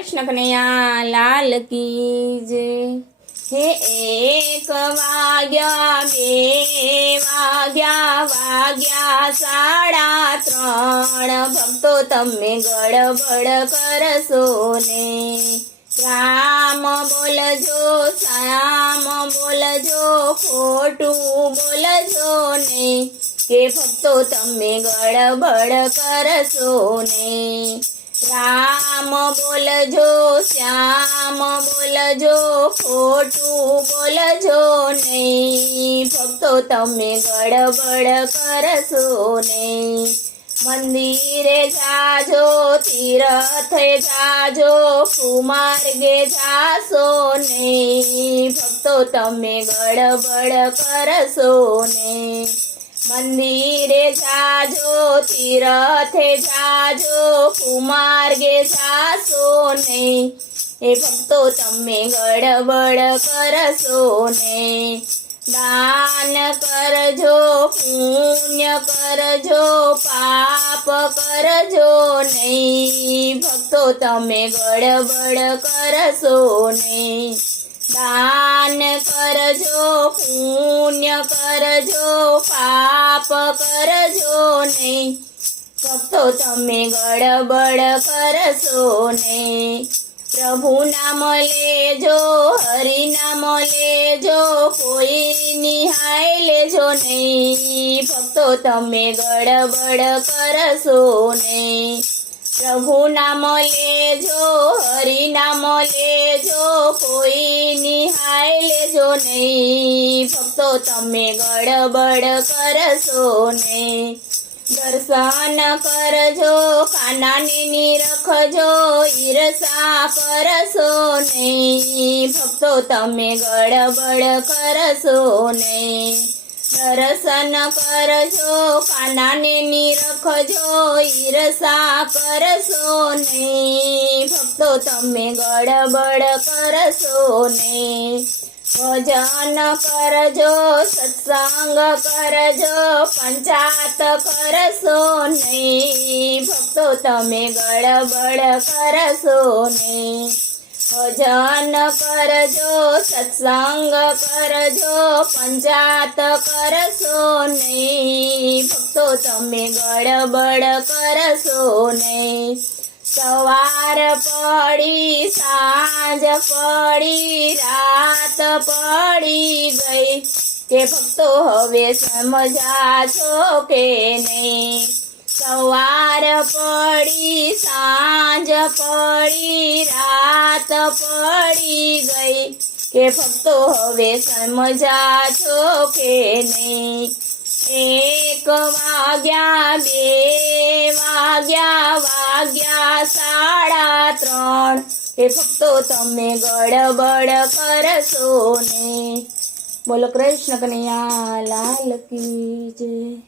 कृष्ण कन्हैया लाल की जय। हे एक वाग्या बे वाग्या वाग्या साड़ा त्रण भक्तो तमे गड़बड़ करशो ने। राम बोलजो श्याम बोलजो खोटू बोलजो ने के भक्तो तमे गड़बड़ करशो ने। राम बोलजो श्याम बोलजो खोटू बोलजो नहीं भक्तो तमे गड़बड़ करशो ने। मंदिरे जाजो तीरथे जाजो कुमार्गे जाशो ने भक्तो तमे गड़बड़ करशो ने। मंदिरे जाजो तीरथे जाजो कुमार्गे जाशो ने ए भक्तो तमे गड़बड़ करशो ने। दान करजो पुण्य करजो पाप करजो नहीं भक्तो तमे गड़बड़ करशो ने। दान करजो पुण्य करजो पाप करजो नहीं भक्तो तमे गड़बड़ करशो ने। प्रभु नाम लेजो हरि नाम लेजो कोई निहाय लेजो नहीं भक्तो तमे गड़बड़ करशो ने। प्रभु नाम लेजो हरि नाम लेजो कोई निहाय लेजो नहीं भक्तो तमे गड़बड़ करशो ने। दर्शन करजो कानाने निरखजो ईर्षा करशो नहीं भक्तो तमे गड़बड़ करशो ने। दर्शन करजो कानाने निरखजो ईर्षा करशो नहीं भक्तो तमे गड़बड़ करशो ने। भजन करजो सत्संग करजो पंचात करशो नहीं भक्तो तमे गड़बड़ करशो ने। भजन करजो सत्संग करजो पंचात करशो नहीं भक्तो तमे गड़बड़ करशो ने। सवार पड़ी सांझ पड़ी रात पड़ी गई के भक्तो हवे समझा छो के नहीं। सवार पड़ी सांझ पड़ी रात पड़ी गई के भक्तो हवे समझा छो के नहीं। एक वाग्या बे वाग्या वाग्या साड़ा त्रण के भक्तो तमे गड़बड़ करशो ने। बोलो कृष्ण कन्हैया लाल की जय।